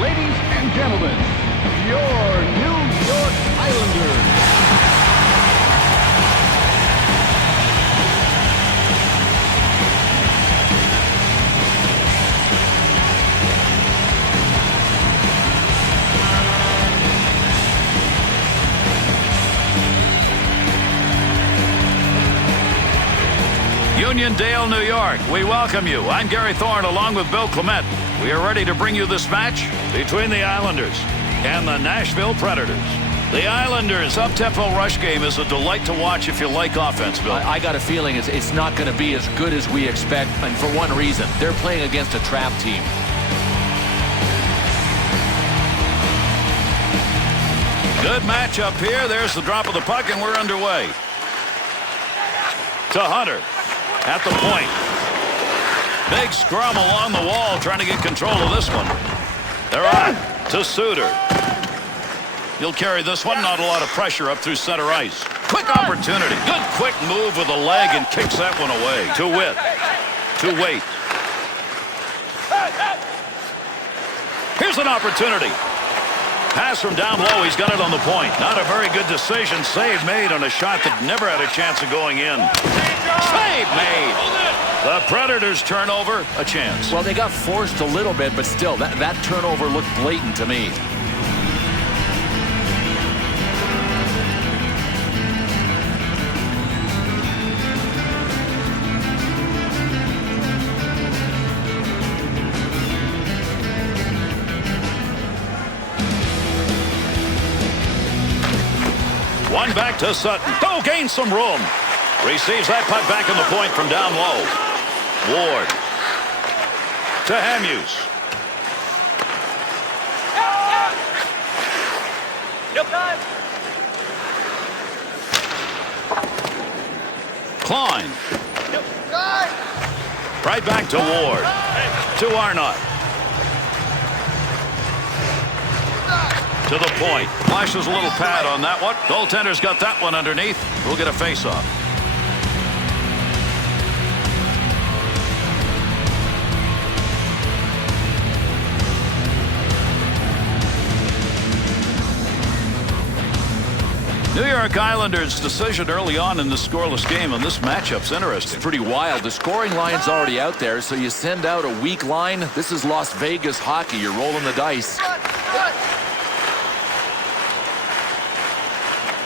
Ladies and gentlemen, your New York Islanders. Uniondale, New York, we welcome you. I'm Gary Thorne along with Bill Clement. We are ready to bring you this match between the Islanders and the Nashville Predators. The Islanders' up-tempo rush game is a delight to watch if you like offense, Bill. I got a feeling it's not going to be as good as we expect, and for one reason. They're playing against a trap team. Good matchup here. There's the drop of the puck, and we're underway. To Hunter at the point. Big scrum along the wall trying to get control of this one. They're on to Suter. He'll carry this one. Not a lot of pressure up through center ice. Quick opportunity. Good quick move with the leg and kicks that one away. To Witt. To Wait. Here's an opportunity. Pass from down low. He's got it on the point. Not a very good decision. Save made on a shot that never had a chance of going in. Save made. The Predators turnover, a chance. Well, they got forced a little bit, but still, that turnover looked blatant to me. One back to Sutton. Oh, gains some room. Receives that puck back in the point from down low. Ward to Hamuse. Klein. Right back to Ward. To Arnott. To the point. Flashes a little pad on that one. Goaltender's got that one underneath. We'll get a face-off. New York Islanders' decision early on in the scoreless game, and this matchup's interesting. It's pretty wild. The scoring line's already out there, so you send out a weak line. This is Las Vegas hockey. You're rolling the dice.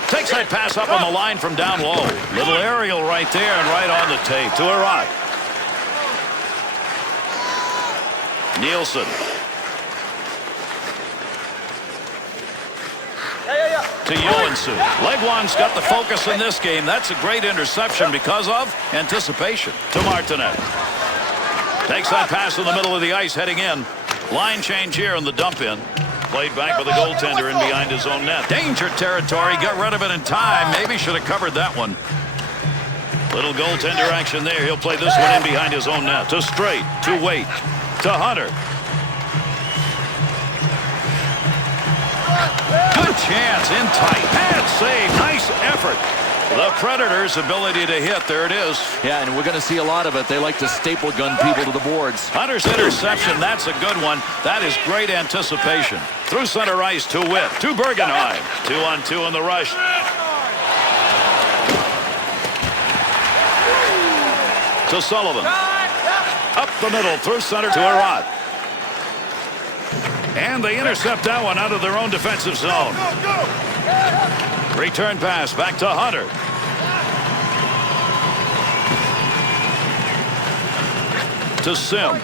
Takes that pass up on the line from down low. Little aerial right there and right on the tape. To Iraq. Nielsen. To Johansson. Legwand's got the focus in this game. That's a great interception because of anticipation. To Martinet. Takes that pass in the middle of the ice heading in. Line change here in the dump in. Played back with the goaltender in behind his own net. Danger territory. Got rid of it in time. Maybe should have covered that one. Little goaltender action there. He'll play this one in behind his own net. To Straight. To Wait. To Hunter. Good chance in tight. Bad save. Nice effort. The Predators' ability to hit. There it is. Yeah, and we're going to see a lot of it. They like to staple gun people to the boards. Hunter's interception. That's a good one. That is great anticipation. Through center ice to Witt. To Bergenheim. 2-on-2 in the rush. To Sullivan. Up the middle. Through center to Arad. And they intercept that one out of their own defensive zone. Return pass back to Hunter. to Sim.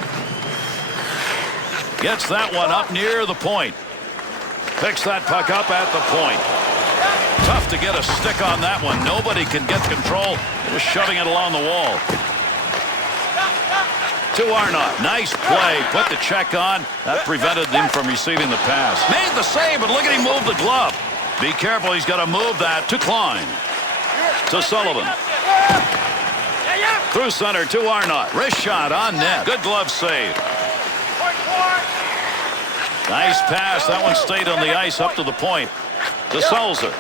Gets that one up near the point. Picks that puck up at the point. Tough to get a stick on that one. Nobody can get control. Just shoving it along the wall. To Arnott. Nice play. Put the check on. That prevented him from receiving the pass. Made the save, but look at him move the glove. Be careful. He's got to move that to Klein. To Sullivan. Through center to Arnott. Wrist shot on net. Good glove save. Nice pass. That one stayed on the ice up to the point. To Seltzer.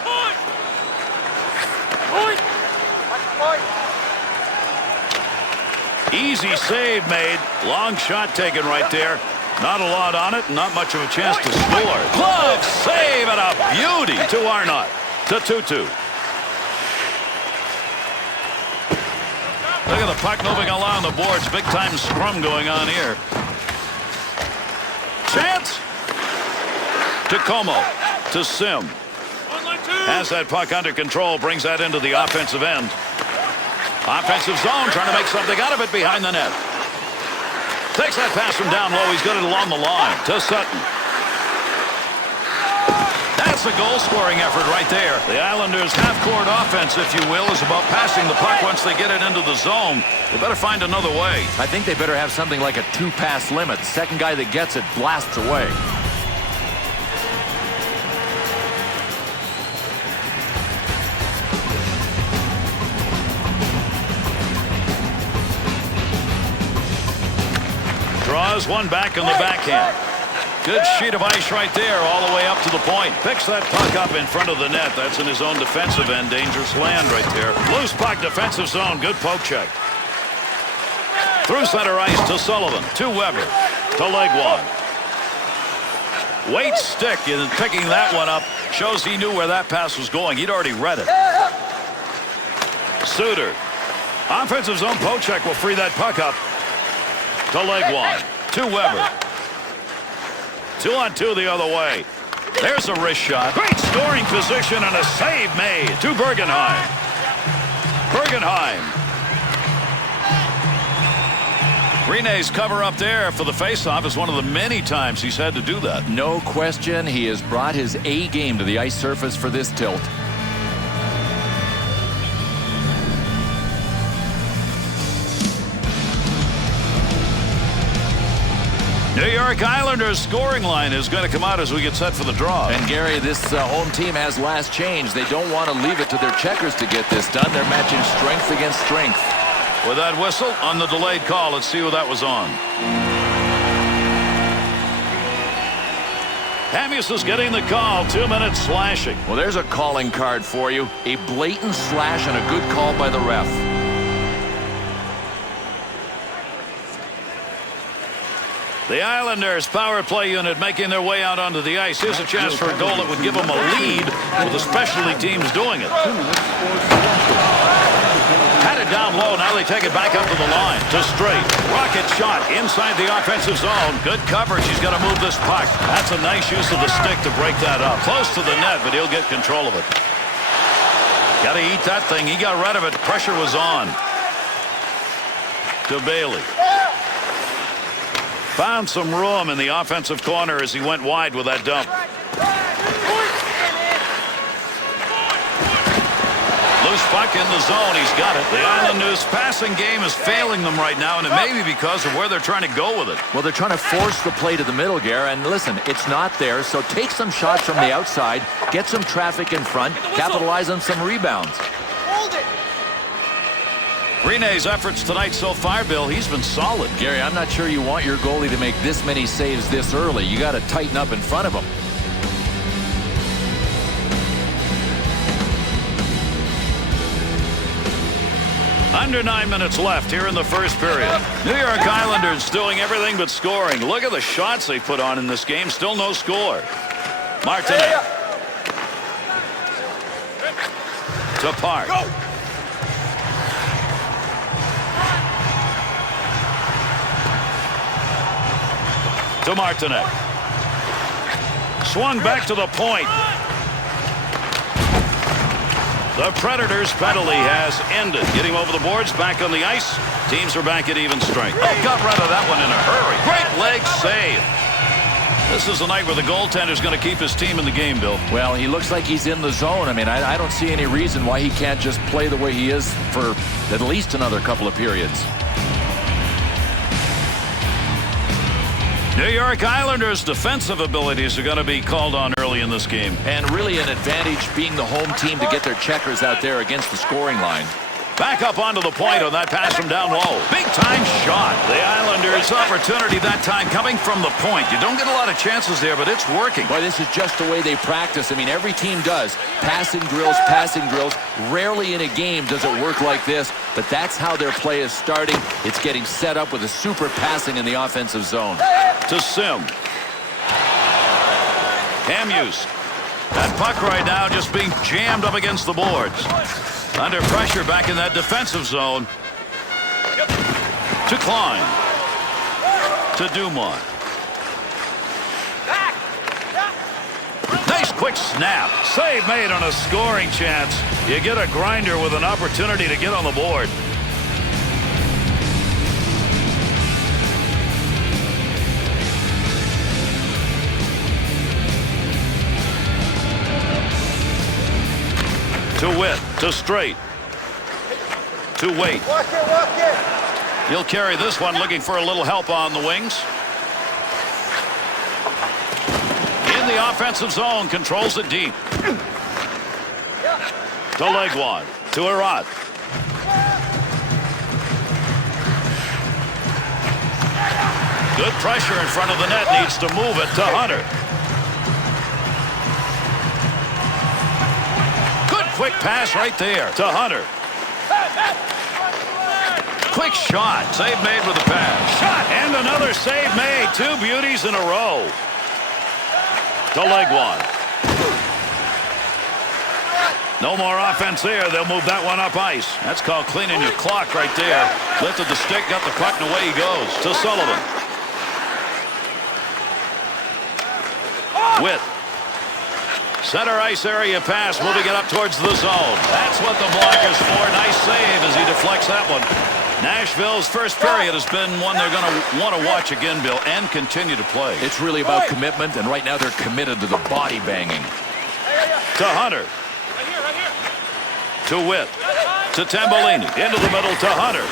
Easy save made. Long shot taken right there. Not a lot on it. Not much of a chance to score. Glove save and a beauty to Arnott. To 2-2. Look at the puck moving along the boards. Big time scrum going on here. Chance. To Como. To Sim. Has that puck under control. Brings that into the offensive end. Offensive zone. Trying to make something out of it behind the net. Takes that pass from down low. He's got it along the line. To Sutton. That's a goal-scoring effort right there. The Islanders' half-court offense, if you will, is about passing the puck once they get it into the zone. They better find another way. I think they better have something like a 2-pass limit. Second guy that gets it blasts away. Draws one back on the backhand. Good sheet of ice right there all the way up to the point. Picks that puck up in front of the net. That's in his own defensive end. Dangerous land right there. Loose puck, defensive zone. Good poke check. Through center ice to Sullivan. To Weber. To Legwand. Waite's stick in picking that one up. Shows he knew where that pass was going. He'd already read it. Suter. Offensive zone poke check will free that puck up. To Legwand. To Weber. 2-on-2 the other way. There's a wrist shot. Great scoring position and a save made to Bergenheim. Bergenheim. Rene's cover up there for the faceoff is one of the many times he's had to do that. No question, he has brought his A game to the ice surface for this tilt. New York Islanders scoring line is going to come out as we get set for the draw. And Gary, this home team has last change. They don't want to leave it to their checkers to get this done. They're matching strength against strength. With that whistle on the delayed call, let's see who that was on. Hamius is getting the call. 2 minutes slashing. Well, there's a calling card for you. A blatant slash and a good call by the ref. The Islanders power play unit making their way out onto the ice. Here's a chance for a goal that would give them a lead with the specialty teams doing it. Had it down low. Now they take it back up to the line. To straight. Rocket shot inside the offensive zone. Good coverage. He's got to move this puck. That's a nice use of the stick to break that up. Close to the net, but he'll get control of it. Got to eat that thing. He got rid of it. Pressure was on. To Bailey. Found some room in the offensive corner as he went wide with that dump. Loose puck in the zone. He's got it. The Islanders' passing game is failing them right now, and it may be because of where they're trying to go with it. Well, they're trying to force the play to the middle, Gare, and listen, it's not there, so take some shots from the outside, get some traffic in front, capitalize on some rebounds. Rene's efforts tonight so far, Bill, he's been solid. Gary, I'm not sure you want your goalie to make this many saves this early. You got to tighten up in front of him. Under 9 minutes left here in the first period. New York Islanders doing everything but scoring. Look at the shots they put on in this game. Still no score. Martinet. To Park. To Martinet. Swung back to the point. The Predators' penalty has ended. Getting over the boards, back on the ice. Teams are back at even strength. Oh, got rid of that one in a hurry. Great leg save. This is a night where the goaltender's going to keep his team in the game, Bill. Well, he looks like he's in the zone. I mean, I don't see any reason why he can't just play the way he is for at least another couple of periods. New York Islanders' defensive abilities are going to be called on early in this game. And really an advantage being the home team to get their checkers out there against the scoring line. Back up onto the point on that pass from down low. Big-time shot. The Islanders' opportunity that time coming from the point. You don't get a lot of chances there, but it's working. Boy, this is just the way they practice. I mean, every team does. Passing drills, passing drills. Rarely in a game does it work like this, but that's how their play is starting. It's getting set up with a super passing in the offensive zone. To Sim. Hamuse. That puck right now just being jammed up against the boards. Under pressure back in that defensive zone. To Klein. To Dumont. Nice quick snap. Save made on a scoring chance. You get a grinder with an opportunity to get on the board. To Witt, to Straight, to Wait. He'll carry this one, looking for a little help on the wings. In the offensive zone, controls it deep. To Legwand, to Arat. Good pressure in front of the net, needs to move it to Hunter. Quick pass right there to Hunter. Quick shot. Save made with the pass. Shot and another save made. Two beauties in a row. To Legwand. No more offense there. They'll move that one up ice. That's called cleaning your clock right there. Lifted the stick, got the puck, and away he goes. To Sullivan. Witt. Center ice area pass, moving it up towards the zone. That's what the block is for. Nice save as he deflects that one. Nashville's first period has been one they're going to want to watch again, Bill, and continue to play. It's really about commitment, and right now they're committed to the body banging. To Hunter. To Witt. To Tambolini. Into the middle to Hunter.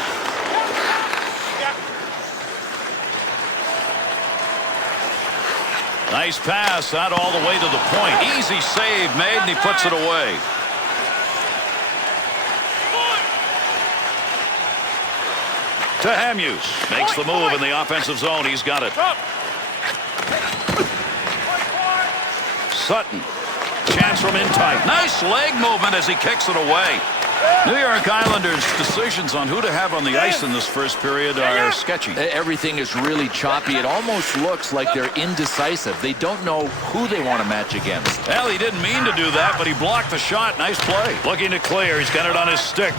Nice pass out all the way to the point. Easy save made, and he puts it away. To Hamuse. Makes the move in the offensive zone. He's got it. Sutton. Chance from in tight. Nice leg movement as he kicks it away. New York Islanders' decisions on who to have on the ice in this first period are sketchy. Everything is really choppy. It almost looks like they're indecisive. They don't know who they want to match against. Well, he didn't mean to do that, but he blocked the shot. Nice play. Looking to clear. He's got it on his stick.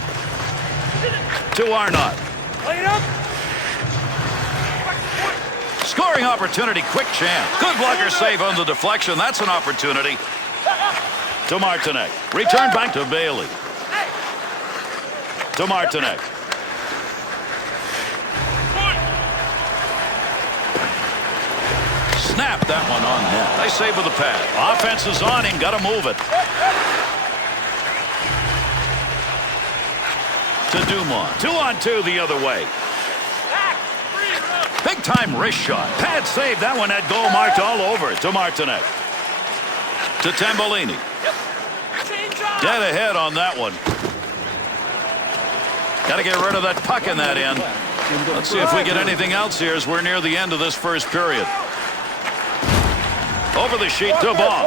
To Arnott. Scoring opportunity. Quick chance. Good blocker save on the deflection. That's an opportunity. To Martinek. Return back to Bailey. To Martinek. Snap that one on net. They save with the pad. Offense is on him. Got to move it. To Dumont. 2-on-2 the other way. Big time wrist shot. Pad save. That one had goal marked all over it. To Martinek. To Tambolini. Dead ahead on that one. Got to get rid of that puck in that end. Let's see if we get anything else here as we're near the end of this first period. Over the sheet to Baum.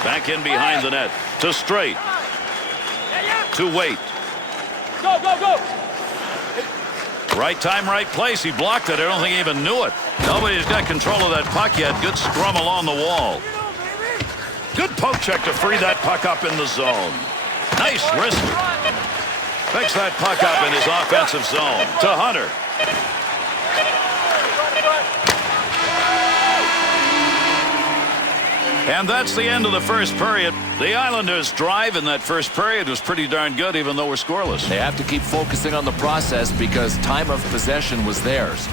Back in behind the net. To Straight. To Wait. Go, go, go. Right time, right place. He blocked it. I don't think he even knew it. Nobody's got control of that puck yet. Good scrum along the wall. Good poke check to free that puck up in the zone. Nice wrister. Picks that puck up in his offensive zone. To Hunter. And that's the end of the first period. The Islanders' drive in that first period was pretty darn good, even though we're scoreless. They have to keep focusing on the process because time of possession was theirs.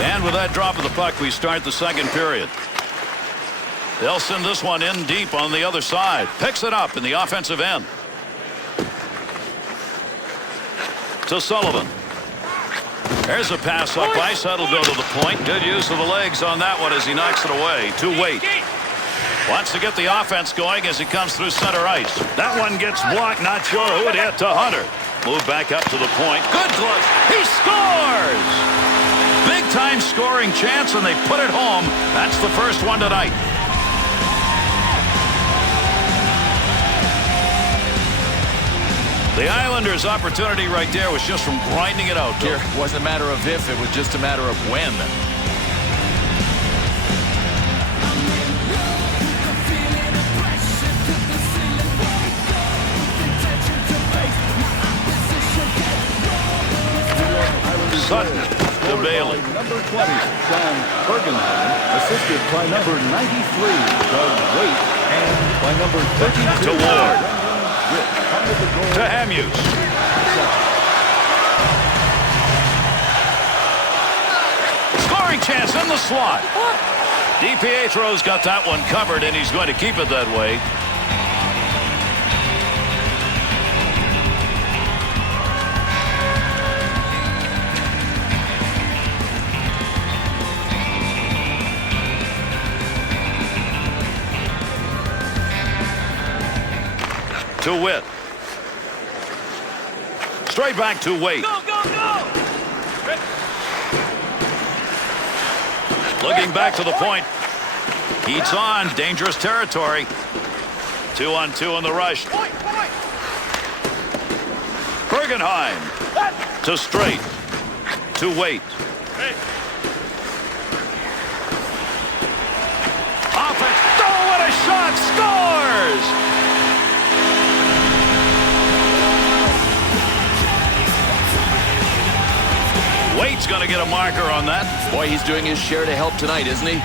And with that drop of the puck, we start the second period. They'll send this one in deep on the other side. Picks it up in the offensive end. To Sullivan. There's a pass up ice. That'll go to the point. Good use of the legs on that one as he knocks it away. To Wait. Wants to get the offense going as he comes through center ice. That one gets blocked. Not sure who it hit. To Hunter. Move back up to the point. Good glove. He scores! Big-time scoring chance, and they put it home. That's the first one tonight. The Islanders' opportunity right there was just from grinding it out. Here, it wasn't a matter of if, it was just a matter of when. Sutton to Bailey. Number 20, Sean Bergenheim, assisted by number 93, Doug Waite, and by number 32, To Ward. to Hamuse. Scoring chance in the slot. DiPietro's got that one covered, and he's going to keep it that way. To Witt. Straight back to Wait. Go, go, go! Looking back to the point. Heats on. Dangerous territory. 2-on-2 in the rush. Bergenheim. To Straight. To Wait. Offense. Oh, what a shot! Scores! Waite's going to get a marker on that. Boy, he's doing his share to help tonight, isn't he?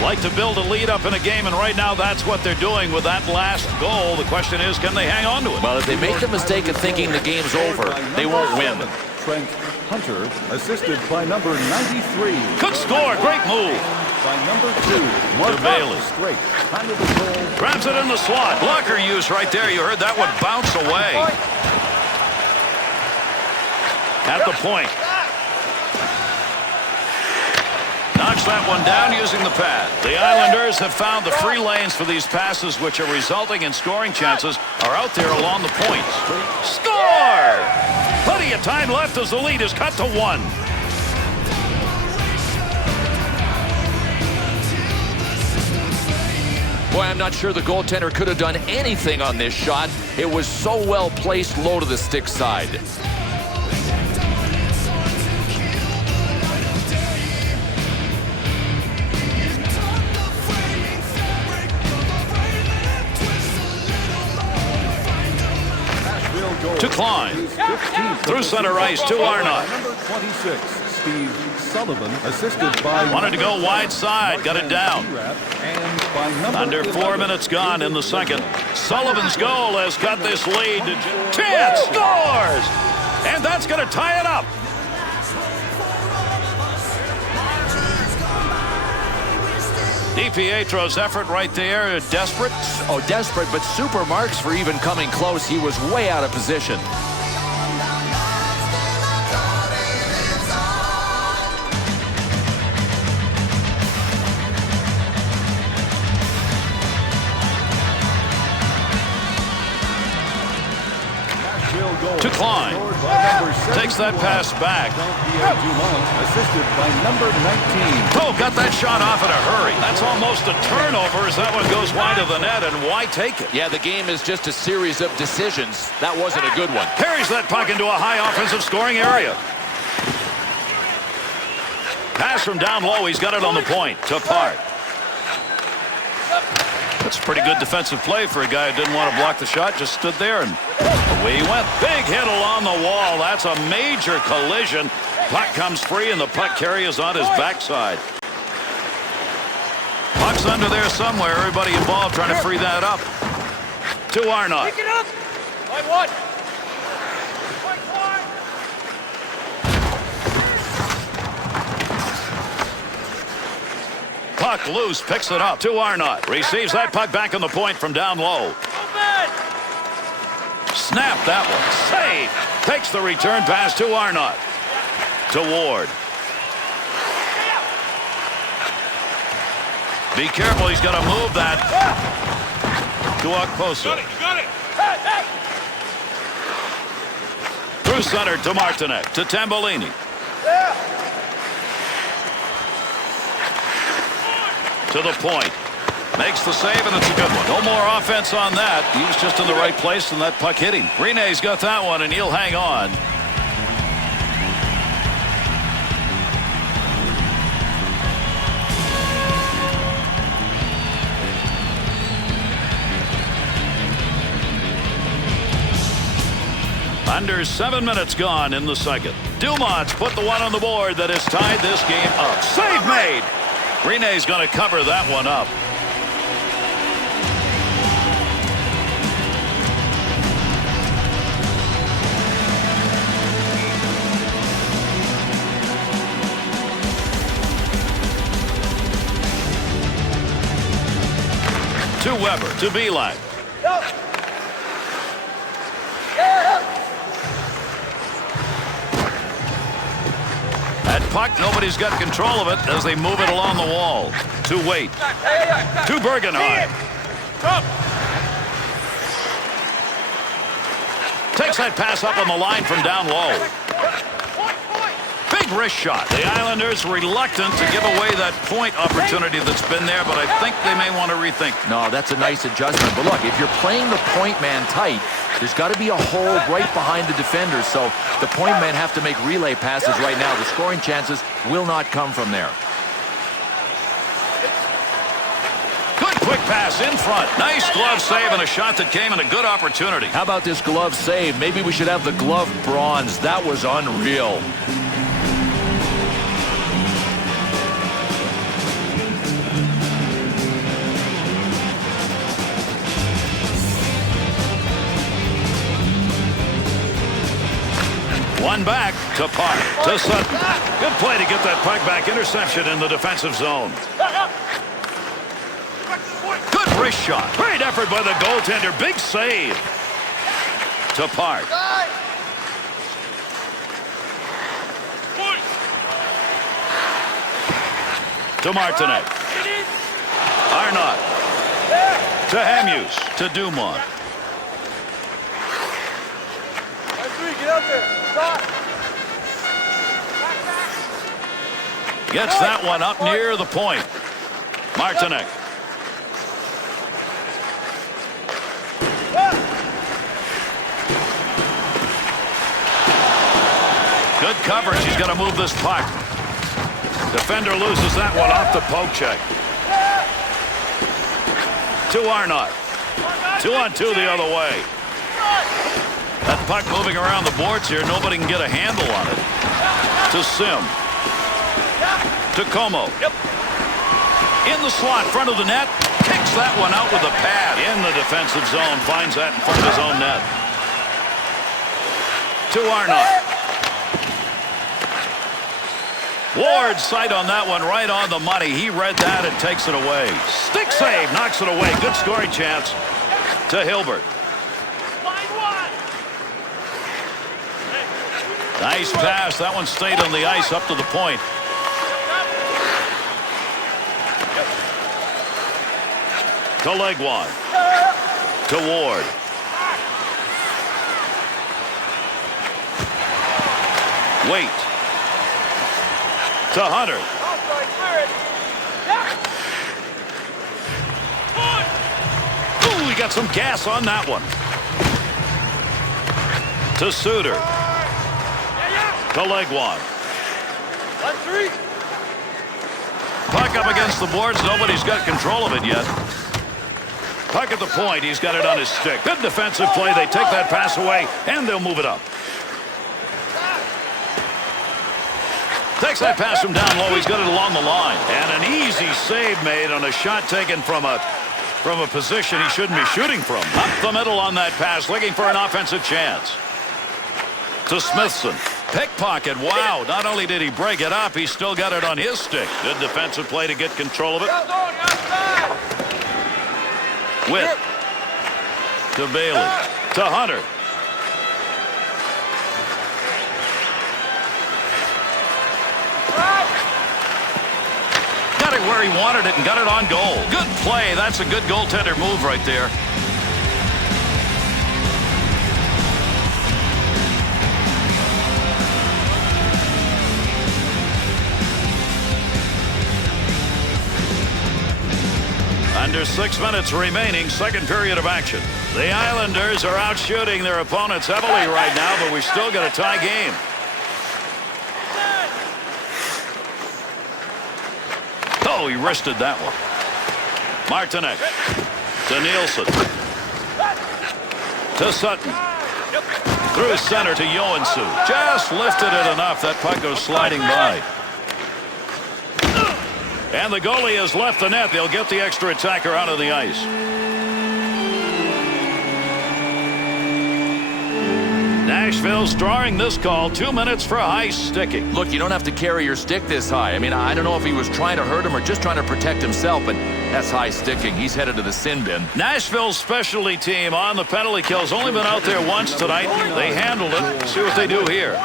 Like to build a lead up in a game, and right now that's what they're doing with that last goal. The question is, can they hang on to it? Well, if they make the mistake of thinking the game's over, they won't win. Trent Hunter, assisted by number 93. Could score. Great move. By number 2, Mark Bailey. Straight. Handle the goal. Grabs it in the slot. Blocker use right there. You heard that one bounce away. At the point. Knocks that one down using the pad. The Islanders have found the free lanes for these passes, which are resulting in scoring chances, are out there along the points. Score! Plenty of time left as the lead is cut to 1. Boy, I'm not sure the goaltender could have done anything on this shot. It was so well placed low to the stick side. To Klein. Through center ice to Arnott. Number 26, Steve Sullivan, assisted by... Wanted to go wide side, got it down. And by number Under 4 minutes gone in the second. Sullivan's goal has cut this lead to 10. Scores! And that's going to tie it up. DiPietro's effort right there, desperate. Oh, desperate, but super marks for even coming close. He was way out of position. To Klein. Takes that pass back. Assisted by number 19. Oh, got that shot off in a hurry. That's almost a turnover as that one goes wide of the net, and why take it? Yeah, the game is just a series of decisions. That wasn't a good one. Carries that puck into a high offensive scoring area. Pass from down low. He's got it on the point. To Park. That's a pretty good defensive play for a guy who didn't want to block the shot. Just stood there and away he went. Big hit along the wall. That's a major collision. Puck comes free and the puck carrier is on his backside. Puck's under there somewhere. Everybody involved trying to free that up. To Arnott. Pick it up. Line one. Puck loose, picks it up to Arnott. Receives that puck back on the point from down low. Snap that one. Save. Takes the return pass to Arnott. To Ward. Be careful, he's got to move that. To Okposo. Through center to Martinek. To Tambolini. To the point. Makes the save, and it's a good one. No more offense on that. He was just in the right place, and that puck hit him. Rene's got that one, and he'll hang on. Under 7 minutes gone in the second. Dumont's put the one on the board that has tied this game up. Save made. Rene's going to cover that one up. To Weber, to Beeline. That puck, nobody's got control of it as they move it along the wall. To Waite. To Bergenheim. Takes that pass up on the line from down low. Big wrist shot. The Islanders reluctant to give away that point opportunity that's been there, but I think they may want to rethink. No, that's a nice adjustment. But look, if you're playing the point man tight, there's got to be a hole right behind the defenders. So the point men have to make relay passes right now. The scoring chances will not come from there. Good quick pass in front. Nice glove save and a shot that came in a good opportunity. How about this glove save? Maybe we should have the glove bronze. That was unreal. One back to Park. To Sutton. Good play to get that puck back. Interception in the defensive zone. Good wrist shot. Great effort by the goaltender. Big save. To Park. To Martinek. Arnott. To Hamuse. To Dumont. Get out there. Gets that one up near the point. Martinek. Good coverage. He's going to move this puck. Defender loses that one off the poke check. To Arnott. 2-on-2 the other way. That puck moving around the boards here. Nobody can get a handle on it. To Sim. To Como. In the slot, front of the net. Kicks that one out with a pad. In the defensive zone. Finds that in front of his own net. To Arnott. Ward's sight on that one right on the money. He read that and takes it away. Stick save. Knocks it away. Good scoring chance to Hilbert. Nice pass. That one stayed on the ice up to the point. To Legwand. To Ward. Wait. To Hunter. Ooh, he got some gas on that one. To Suter. To Legwand. 1-3. Puck up against the boards. Nobody's got control of it yet. Puck at the point. He's got it on his stick. Good defensive play. They take that pass away, and they'll move it up. Takes that pass from down low. He's got it along the line. And an easy save made on a shot taken from a position he shouldn't be shooting from. Up the middle on that pass, looking for an offensive chance. To Smithson. Pickpocket. Wow. Not only did he break it up, he still got it on his stick. Good defensive play to get control of it. Witt. To Bailey. To Hunter. Got it where he wanted it and got it on goal. Good play. That's a good goaltender move right there. Under 6 minutes remaining, second period of action. The Islanders are out shooting their opponents heavily right now, but we've still got a tie game. Oh, he wristed that one. Martinek. To Nielsen. To Sutton. Through center to Joensuu. Just lifted it enough. That puck goes sliding by. And the goalie has left the net. They'll get the extra attacker out of the ice. Nashville's drawing this call. 2 minutes for high sticking. Look, you don't have to carry your stick this high. I mean, I don't know if he was trying to hurt him or just trying to protect himself, but that's high sticking. He's headed to the sin bin. Nashville's specialty team on the penalty kills. Only been out there once tonight. They handled it. See what they do here.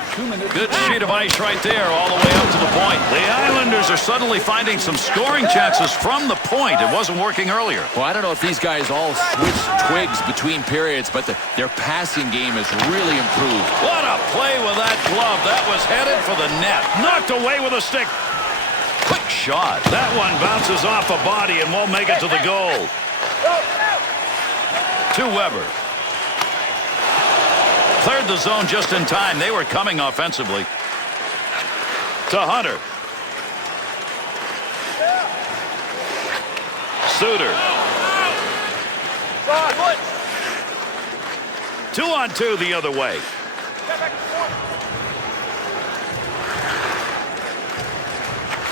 Good sheet of ice right there all the way up to the point. The Islanders are suddenly finding some scoring chances from the point. It wasn't working earlier. Well, I don't know if these guys all switch twigs between periods, but their passing game has really improved. What a play with that glove. That was headed for the net. Knocked away with a stick. Quick shot. That one bounces off a body and won't make it to the goal. To Weber. Cleared the zone just in time. They were coming offensively. To Hunter. Suter. 2-on-2 the other way.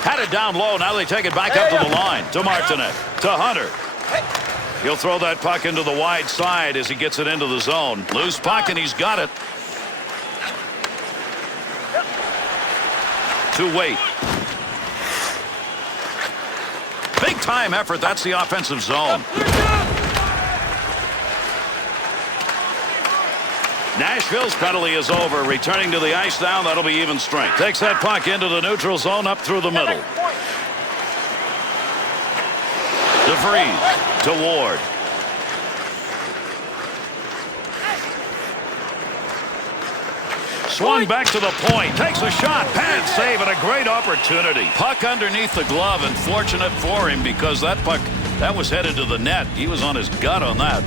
Had it down low. Now they take it back up to the line. To Martinek. To Hunter. He'll throw that puck into the wide side as he gets it into the zone. Loose puck, and he's got it. To Wait. Big time effort. That's the offensive zone. Nashville's penalty is over. Returning to the ice now. That'll be even strength. Takes that puck into the neutral zone up through the middle. DeVries to Ward. Swung back to the point. Takes a shot. Pad save and a great opportunity. Puck underneath the glove, and fortunate for him because that puck, that was headed to the net. He was on his gut on that.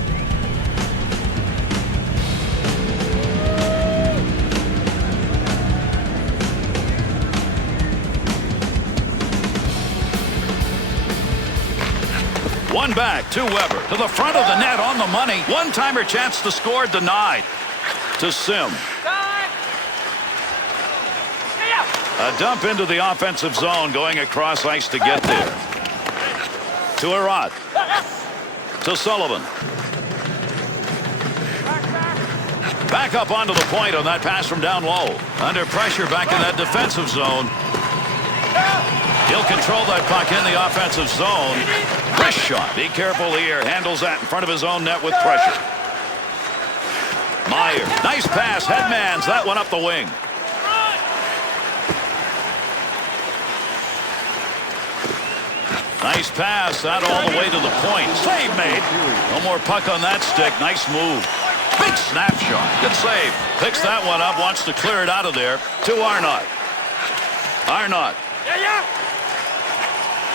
One back to Weber. To the front of the net on the money. One-timer chance to score denied. To Sim. A dump into the offensive zone, going across ice to get there. To Arott. To Sullivan. Back up onto the point on that pass from down low. Under pressure back in that defensive zone. He'll control that puck in the offensive zone. Wrist shot. Be careful here. Handles that in front of his own net with pressure. Meyer. Nice pass. Headmans that one up the wing. Nice pass. That all the way to the point. Save made. No more puck on that stick. Nice move. Big snapshot. Good save. Picks that one up. Wants to clear it out of there. To Arnott. Arnott.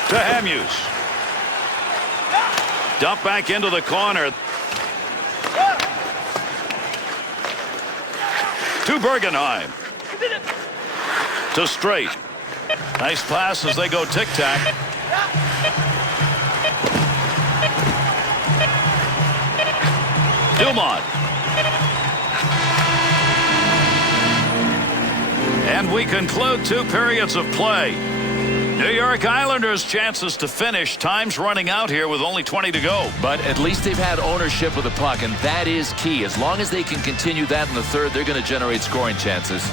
To Hamhuis. Dump back into the corner. To Bergenheim. To Straight. Nice pass as they go tic-tac. Dumont. And we conclude 2 periods of play. New York Islanders chances to finish. Time's running out here with only 20 to go. But at least they've had ownership of the puck, and that is key. As long as they can continue that in the third, they're going to generate scoring chances.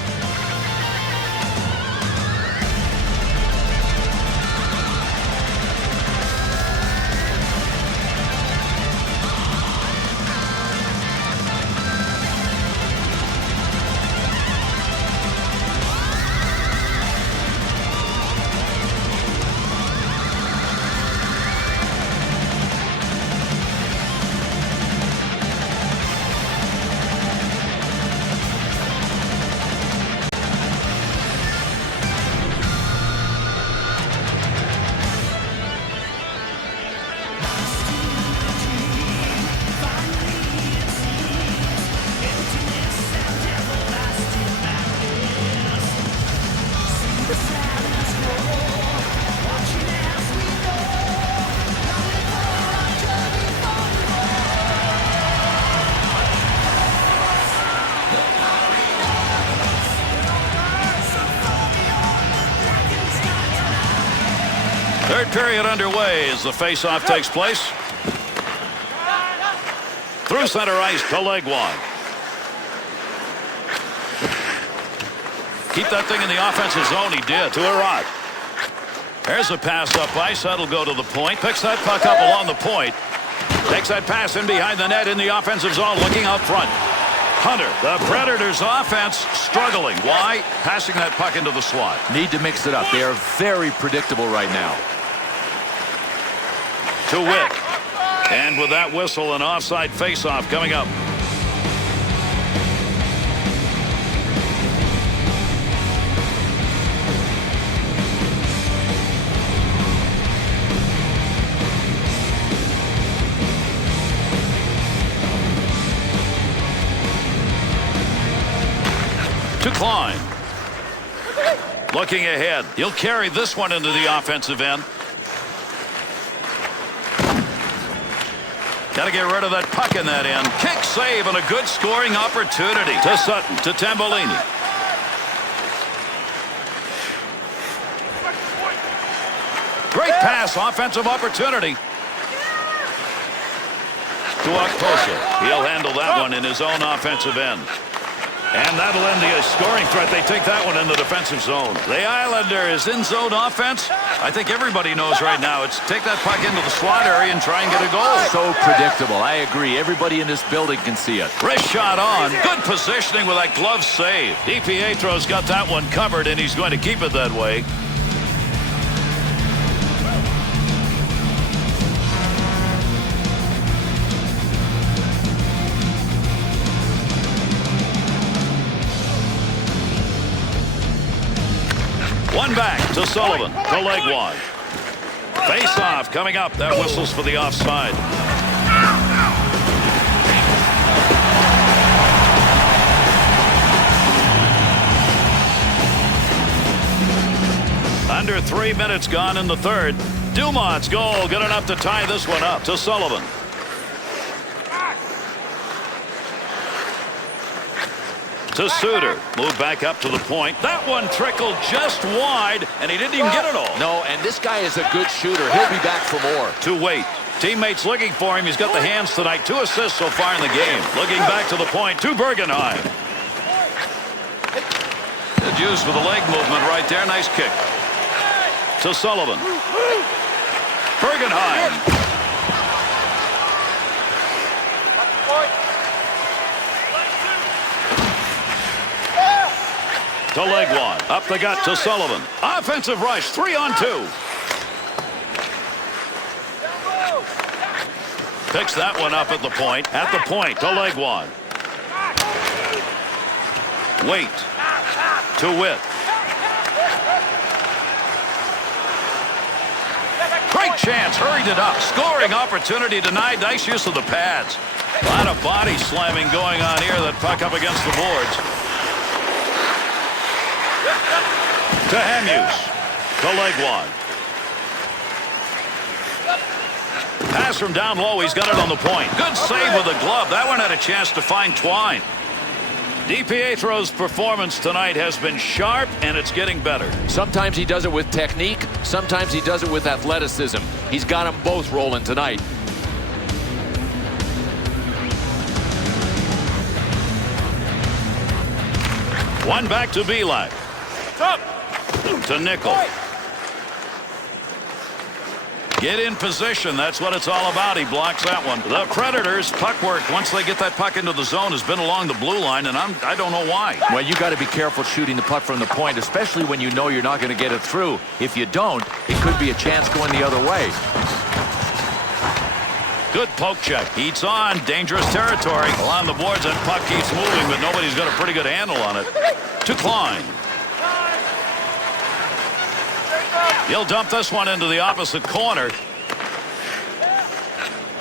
Third period underway as the faceoff takes place. Through center ice to Legwand. Keep that thing in the offensive zone. He did. To Arott. There's a pass up ice. That'll go to the point. Picks that puck up along the point. Takes that pass in behind the net in the offensive zone. Looking out front. Hunter. The Predators offense struggling. Why? Passing that puck into the slot. Need to mix it up. They are very predictable right now. To Witt. And with that whistle, an offside faceoff coming up. To Klein. Looking ahead. He'll carry this one into the offensive end. Got to get rid of that puck in that end. Kick save and a good scoring opportunity. To Sutton. To Tambolini. Great pass. Offensive opportunity. To Okposo. He'll handle that one in his own offensive end. And that'll end the scoring threat. They take that one in the defensive zone. The Islanders in zone offense. I think everybody knows right now it's take that puck into the slot area and try and get a goal. So predictable. I agree. Everybody in this building can see it. Wrist shot on. Good positioning with that glove save. DiPietro's got that one covered, and he's going to keep it that way. One back to Sullivan. To Legwand. Face off coming up. That whistles for the offside. Under 3 minutes gone in the third. Dumont's goal good enough to tie this one up. To Sullivan. To Suter. Move back up to the point. That one trickled just wide, and he didn't even get it all. No, and this guy is a good shooter. He'll be back for more. To Waite. Teammates looking for him. He's got the hands tonight. 2 assists so far in the game. Looking back to the point. To Bergenheim. Good use for the leg movement right there. Nice kick. To Sullivan. Bergenheim. To Legwand. Up the gut to Sullivan. Offensive rush. 3-on-2. Picks that one up at the point. At the point to Legwand. Waite. To Witt. Great chance. Hurried it up. Scoring opportunity denied. Nice use of the pads. A lot of body slamming going on here. That puck up against the boards. To Hamhuis. To Legwand. Pass from down low. He's got it on the point. Good save with the glove. That one had a chance to find Twine. DiPietro's performance tonight has been sharp, and it's getting better. Sometimes he does it with technique. Sometimes he does it with athleticism. He's got them both rolling tonight. One back to Belak. To Nickel. Get in position. That's what it's all about. He blocks that one. The Predators' puck work, once they get that puck into the zone, has been along the blue line, and I don't know why. Well, you got to be careful shooting the puck from the point, especially when you know you're not going to get it through. If you don't, it could be a chance going the other way. Good poke check. Heats on. Dangerous territory. Along the boards, and puck keeps moving, but nobody's got a pretty good handle on it. To Klein. He'll dump this one into the opposite corner.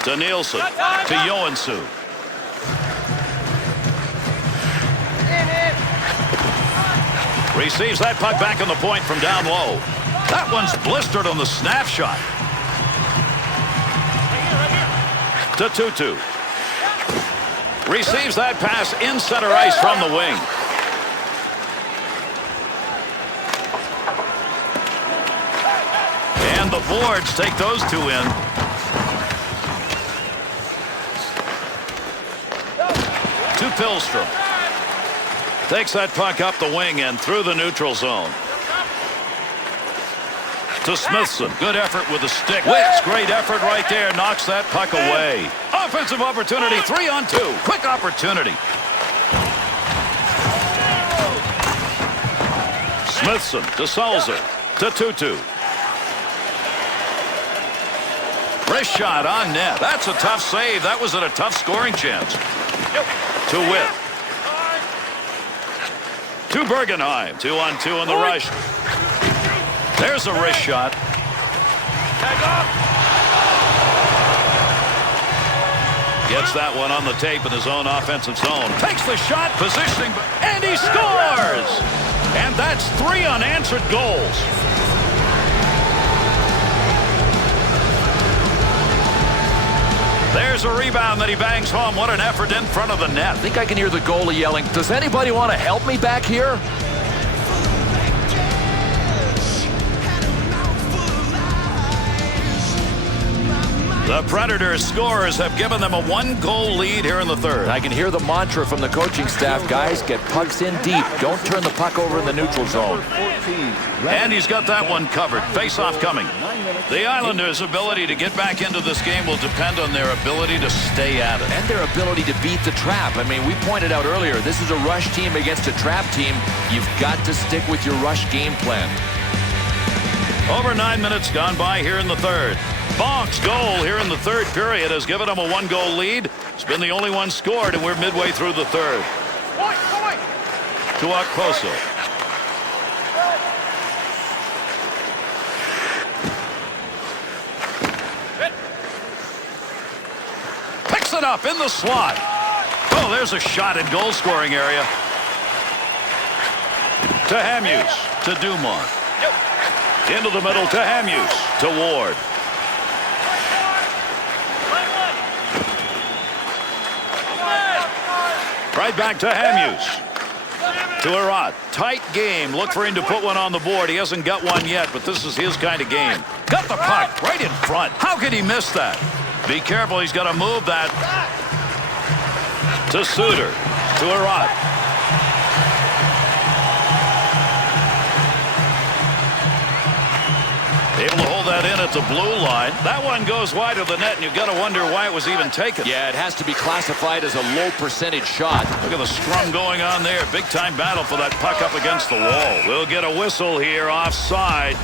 To Nielsen. To Joensuu. Receives that puck back on the point from down low. That one's blistered on the snap shot. To Tutu. Receives that pass in center ice from the wing. And the boards take those two in. To Pillstrom. Takes that puck up the wing and through the neutral zone. To Smithson. Good effort with the stick. Witt's great effort right there. Knocks that puck away. Offensive opportunity. 3-on-2. Quick opportunity. Smithson to Sulzer. To Tutu. Wrist shot on net. That's a tough save. That was at a tough scoring chance. To Witt. To Bergenheim. 2-on-2 on the rush. There's a wrist shot. Gets that one on the tape in his own offensive zone. Takes the shot, positioning, and he scores! And that's 3 unanswered goals. There's a rebound that he bangs home. What an effort in front of the net. I think I can hear the goalie yelling, "Does anybody want to help me back here?" The Predators scorers have given them a 1-goal lead here in the third. I can hear the mantra from the coaching staff, guys, get pucks in deep. Don't turn the puck over in the neutral zone. And he's got that one covered. Face-off coming. The Islanders' ability to get back into this game will depend on their ability to stay at it. And their ability to beat the trap. I mean, we pointed out earlier, this is a rush team against a trap team. You've got to stick with your rush game plan. Over 9 minutes gone by here in the third. Bonk's goal here in the third period has given them a 1-goal lead. It's been the only one scored, and we're midway through the third. To Okposo. Picks it up in the slot. Oh, there's a shot in goal-scoring area. To Hamhuis. To Dumont. Into the middle to Hamhuis. To Ward. Right back to Hamhuis. To Arat. Tight game. Look for him to put one on the board. He hasn't got one yet, but this is his kind of game. Got the puck right in front. How could he miss that? Be careful. He's got to move that. To Suter. To Arat. Able to hold that in at the blue line. That one goes wide of the net, and you've got to wonder why it was even taken. Yeah, it has to be classified as a low percentage shot. Look at the scrum going on there. Big time battle for that puck up against the wall. We'll get a whistle here offside.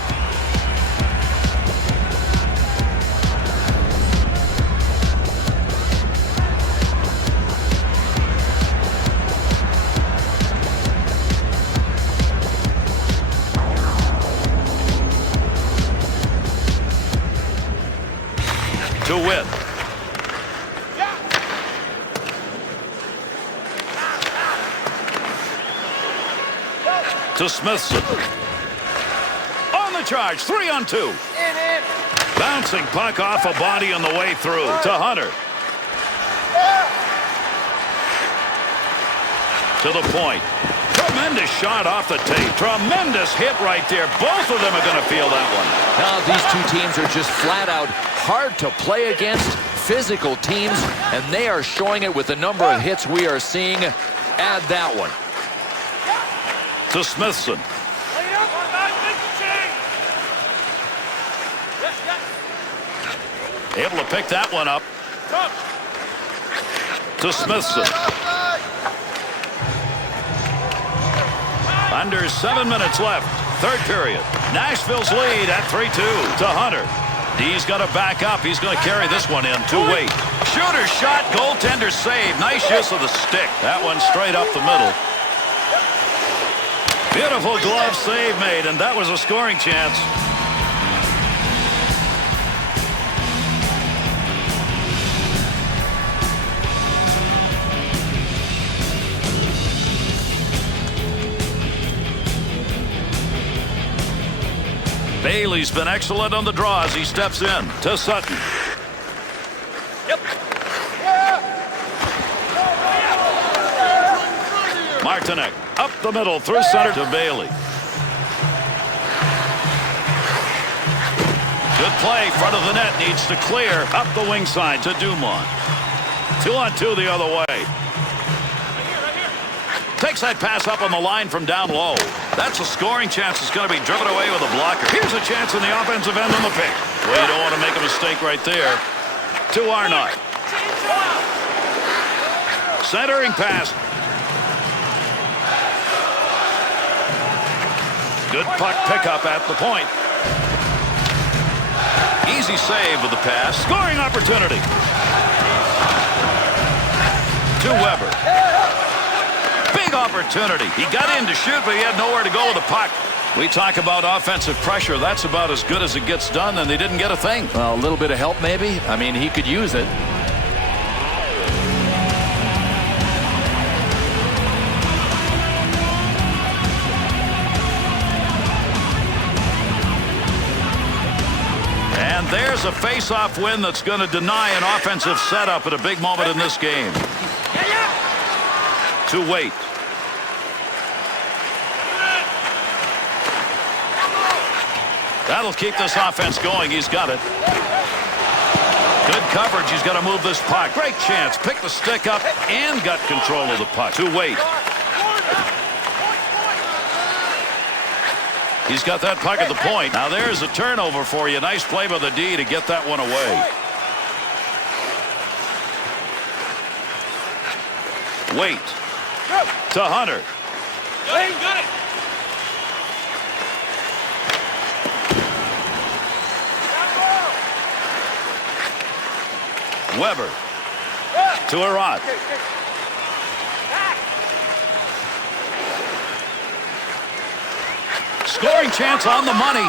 To Witt. To Smithson. On the charge, 3-on-2. Bouncing puck off a body on the way through. To Hunter. To the point. Tremendous shot off the tape. Tremendous hit right there. Both of them are going to feel that one. Now these two teams are just flat out hard to play against, physical teams, and they are showing it with the number of hits we are seeing. Add that one. To Smithson. Able to pick that one up. To Smithson. Under 7 minutes left. Third period. Nashville's lead at 3-2 to Hunter. He's got to back up. He's going to carry this one in. To Wade. Shooter shot. Goaltender save. Nice use of the stick. That one straight up the middle. Beautiful glove save made, and that was a scoring chance. Bailey's been excellent on the draw as he steps in. To Sutton. Yep. Martinek up the middle through center to Bailey. Good play. Front of the net needs to clear. Up the wing side to Dumont. 2-on-2 the other way. Takes that pass up on the line from down low. That's a scoring chance. It's going to be driven away with a blocker. Here's a chance in the offensive end on the pick. Well, you don't want to make a mistake right there. To Arnott. Centering pass. Good puck pickup at the point. Easy save with the pass. Scoring opportunity. To Weber. Big opportunity. He got in to shoot, but he had nowhere to go with the puck. We talk about offensive pressure. That's about as good as it gets done, and they didn't get a thing. Well, a little bit of help, maybe. I mean, he could use it. And there's a face-off win that's going to deny an offensive setup at a big moment in this game. To Wait. That'll keep this offense going. He's got it. Good coverage. He's got to move this puck. Great chance. Pick the stick up and got control of the puck. To Wait. He's got that puck at the point. Now there's a turnover for you. Nice play by the D to get that one away. Wait. To Hunter. Got it. Weber. To Arad. Scoring chance on the money.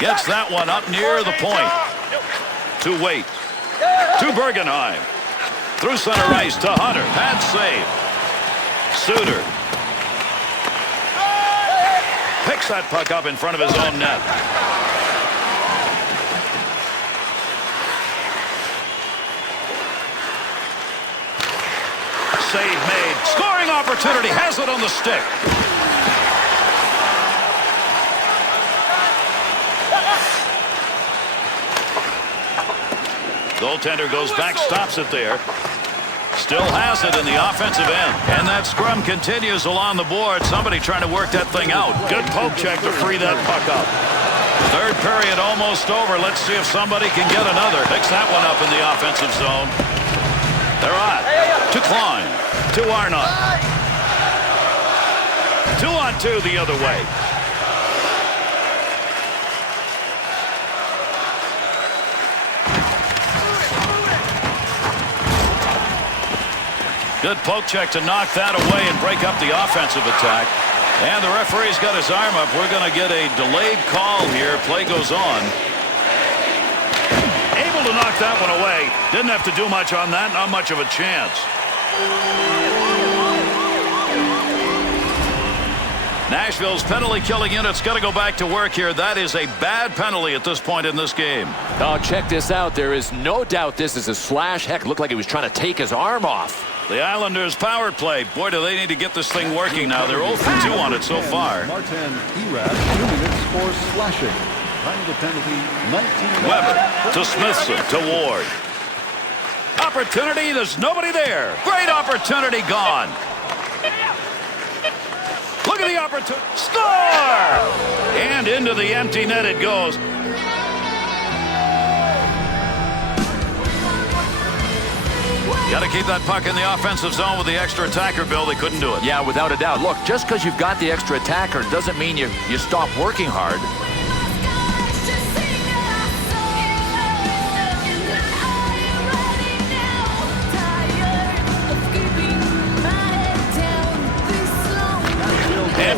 Gets that one up near the point. To Wait. To Bergenheim. Through center ice to Hunter. Pad save. Suter. Picks that puck up in front of his own net. save made. Scoring opportunity. Has it on the stick. Goaltender goes back, stops it there. Still has it in the offensive end. And that scrum continues along the board. Somebody trying to work that thing out. Good poke check to free that puck up. Third period almost over. Let's see if somebody can get another. Picks that one up in the offensive zone. They're on. To Klein. To Arnott. 2-on-2 the other way. Good poke check to knock that away and break up the offensive attack. And the referee's got his arm up. We're going to get a delayed call here. Play goes on. Able to knock that one away. Didn't have to do much on that. Not much of a chance. Nashville's penalty killing unit's got to go back to work here. That is a bad penalty at this point in this game. Oh, check this out. There is no doubt this is a slash. Heck, it looked like he was trying to take his arm off. The Islanders power play. Boy, do they need to get this thing working now. They're 0 for 2 on it so far. Martin Erat, 2 minutes for slashing. Time of the penalty, 19. Weber to Smithson to Ward. Opportunity, there's nobody there. Great opportunity gone. Look at the opportunity. Score! And into the empty net it goes. Got to keep that puck in the offensive zone with the extra attacker, Bill. They couldn't do it. Yeah, without a doubt. Look, just because you've got the extra attacker doesn't mean you stop working hard.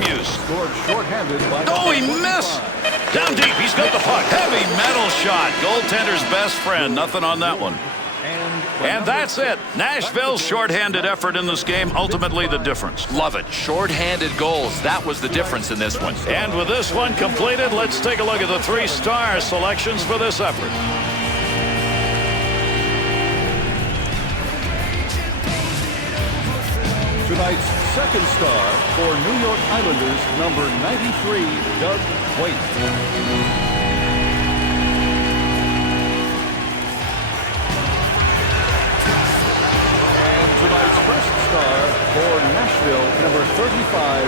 Hughes. Scored shorthanded by Oh, he missed. Down deep. He's got the puck. Heavy metal shot. Goaltender's best friend. Nothing on that one. And that's it. Nashville's shorthanded effort in this game, ultimately the difference. Love it. Shorthanded goals. That was the difference in this one. And with this one completed, let's take a look at the 3-star selections for this effort. Tonight's second star for New York Islanders, number 93, Doug Weight. Tonight's first star for Nashville, number 35,